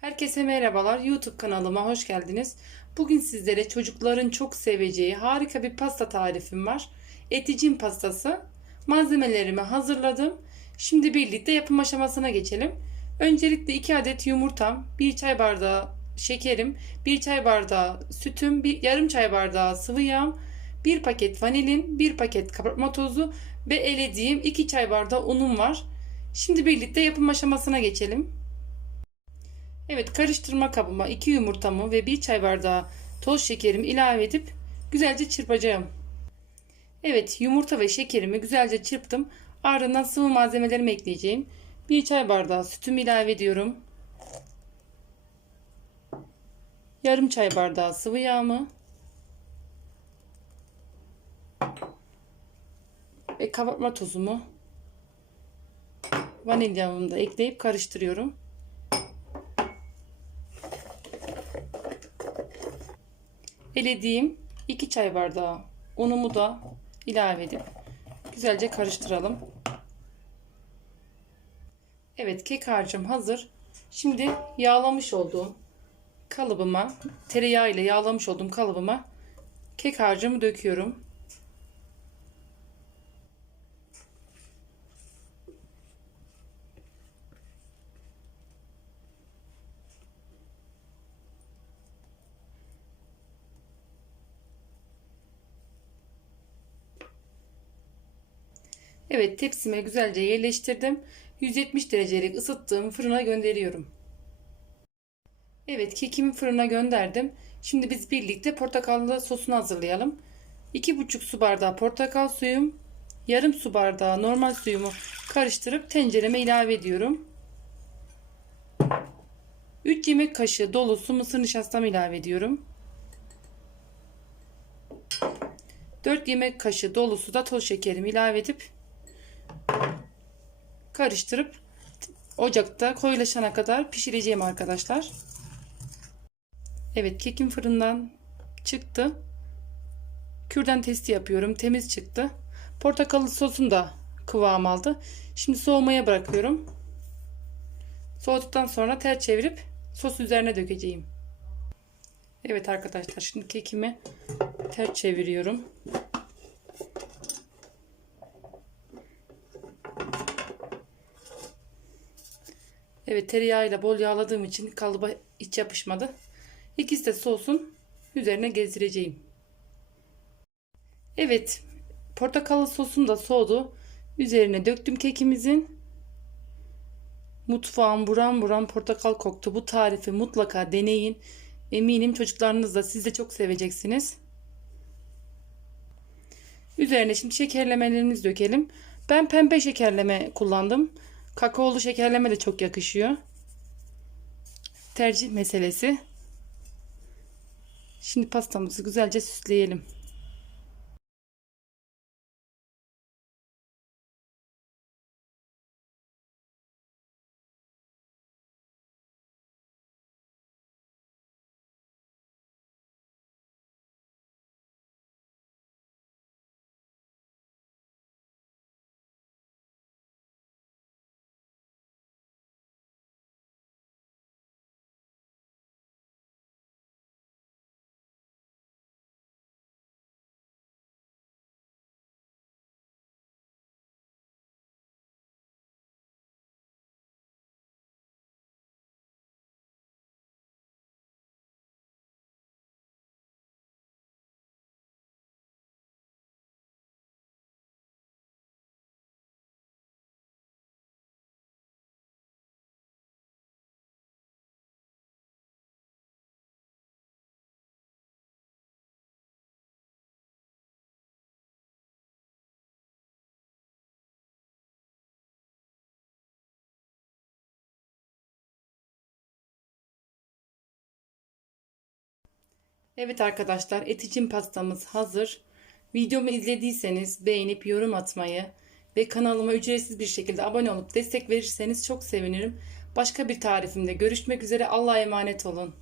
Herkese merhabalar. YouTube kanalıma hoş geldiniz. Bugün sizlere çocukların çok seveceği harika bir pasta tarifim var. Eticin pastası. Malzemelerimi hazırladım. Şimdi birlikte yapım aşamasına geçelim. Öncelikle 2 adet yumurtam, 1 çay bardağı şekerim, 1 çay bardağı sütüm, bir yarım çay bardağı sıvı yağım, 1 paket vanilin, 1 paket kabartma tozu ve elediğim 2 çay bardağı unum var. Şimdi birlikte yapım aşamasına geçelim. Evet karıştırma kabıma 2 yumurtamı ve 1 çay bardağı toz şekerimi ilave edip güzelce çırpacağım. Evet yumurta ve şekerimi güzelce çırptım. Ardından sıvı malzemelerimi ekleyeceğim. 1 çay bardağı sütümü ilave ediyorum. Yarım çay bardağı sıvı yağımı ve kabartma tozumu vanilyamı da ekleyip karıştırıyorum. Elediğim 2 çay bardağı unumu da ilave edip güzelce karıştıralım. Evet kek harcım hazır. Şimdi yağlamış olduğum kalıbıma tereyağı ile yağlamış olduğum kalıbıma kek harcımı döküyorum. Evet tepsime güzelce yerleştirdim. 170 derecelik ısıttığım fırına gönderiyorum. Evet kekimi fırına gönderdim. Şimdi biz birlikte portakallı sosunu hazırlayalım. 2,5 su bardağı portakal suyum, yarım su bardağı normal suyumu karıştırıp tencereme ilave ediyorum. 3 yemek kaşığı dolusu mısır nişastamı ilave ediyorum. 4 yemek kaşığı dolusu da toz şekerimi ilave edip karıştırıp ocakta koyulaşana kadar pişireceğim arkadaşlar. Evet kekim fırından çıktı. Kürdan testi yapıyorum. Temiz çıktı. Portakallı sosum da kıvam aldı. Şimdi soğumaya bırakıyorum. Soğuduktan sonra ters çevirip sos üzerine dökeceğim. Evet arkadaşlar şimdi kekimi ters çeviriyorum. Evet tereyağıyla bol yağladığım için kalıba hiç yapışmadı. İkisi de sosun üzerine gezdireceğim. Evet portakallı sosum da soğudu. Üzerine döktüm kekimizin. Mutfağım buram buram portakal koktu. Bu tarifi mutlaka deneyin. Eminim çocuklarınız da siz de çok seveceksiniz. Üzerine şimdi şekerlemelerimizi dökelim. Ben pembe şekerleme kullandım. Kakaolu şekerleme de çok yakışıyor. Tercih meselesi. Şimdi pastamızı güzelce süsleyelim. Evet arkadaşlar eticin pastamız hazır. Videomu izlediyseniz beğenip yorum atmayı ve kanalıma ücretsiz bir şekilde abone olup destek verirseniz çok sevinirim. Başka bir tarifimde görüşmek üzere. Allah'a emanet olun.